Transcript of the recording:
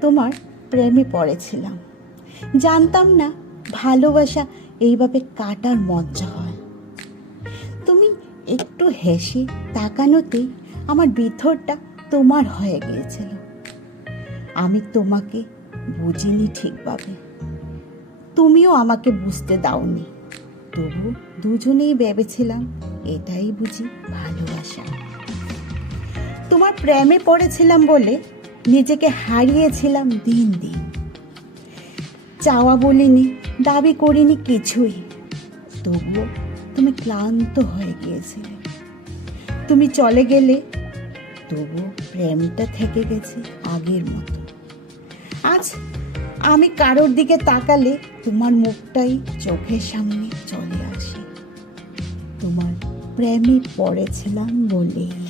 তোমার প্রেমে পড়েছিলাম। জানতাম না ভালোবাসা এইভাবে কাটার মজা হয়। তুমি একটু হেসে তাকানোতেই আমার ভিতরটা তোমার হয়ে গিয়েছিল। আমি তোমাকে বুঝিনি ঠিকভাবে, তুমিও আমাকে বুঝতে দাওনি। তবু দুজনেই ভেবেছিলাম এটাই বুঝি ভালোবাসা। তোমার প্রেমে পড়েছিলাম বলে নিজেকে হারিয়েছিলাম দিন দিন। চাওয়া বলিনি, দাবি করিনি কিছুই। তবুও তুমি ক্লান্ত হয়ে গিয়েছিলে। তুমি চলে গেলে, তবুও প্রেমটা থেকে গেছে আগের মতো। আজ আমি কারোর দিকে তাকালে তোমার মুখটাই চোখের সামনে চলে আসে। তোমার প্রেমে পড়েছিলাম বলেই।